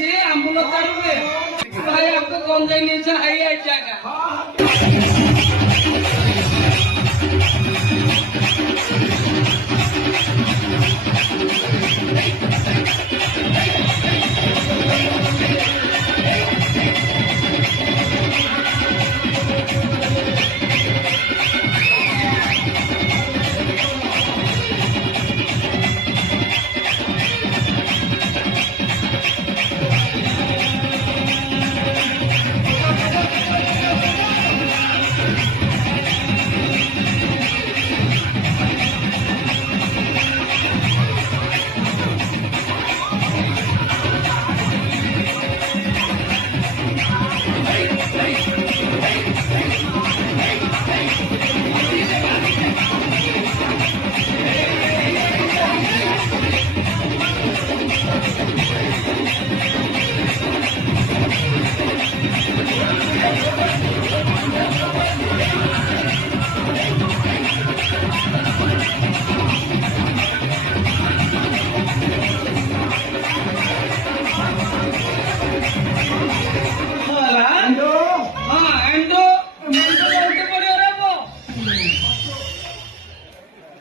ଅଛି ଆମ୍ବୁଲ ତାରୁରେ ଭାଇ आपको ଗଞ୍ଜେଇ ନିଶା ହେଇଯାଇଛି ଆଜ୍ଞା।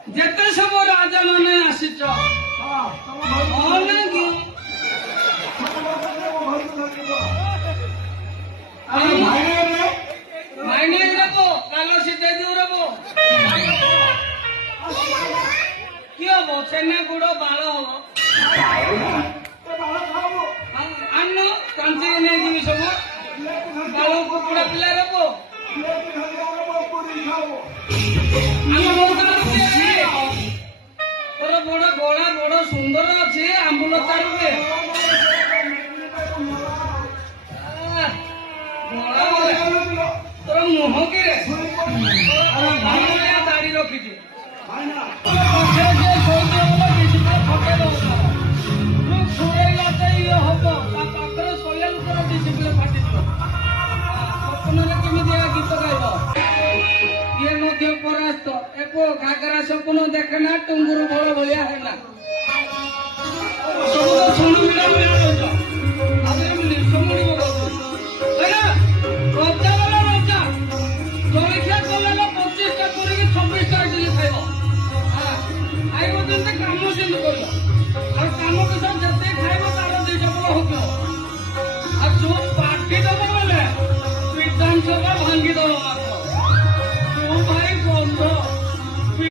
ଯେତେ ସବୁ ରାଜା ମାନେ ଆସିଛ ମାଇନେ ରେବ କାଲ ସିଧେଇ ଦିଉ ରେବ কি হব ଛେନା ଗୁଡ ବାଳ ହବ ଆନ କାଞ୍ଚିକି ନେଇଯିବି ସବୁ ବାଳ କୁକୁଡ଼ା ପିଲା ରେବ ତୋର ବଡ ଗଳା ବଡ ସୁନ୍ଦର ଅଛି ଆମ୍ବୁଲ ତାରୁରେ ତୋର ମୁହଁ କିରେ ଦାଢି ରଖିଛୁ ଇଏ ହବ ତା ପାଖରେ ଶୋଇବାକୁ ତୋର ଡିସିପ୍ଲିନ ଫାଟିଯିବ ସ୍ୱପ୍ନରେ କେମିତି ଗୀତ ଗାଇବ ये मध्य परास्त एको घाघरा सपन देखना टुंगुर बड़ भाया है ना सब तो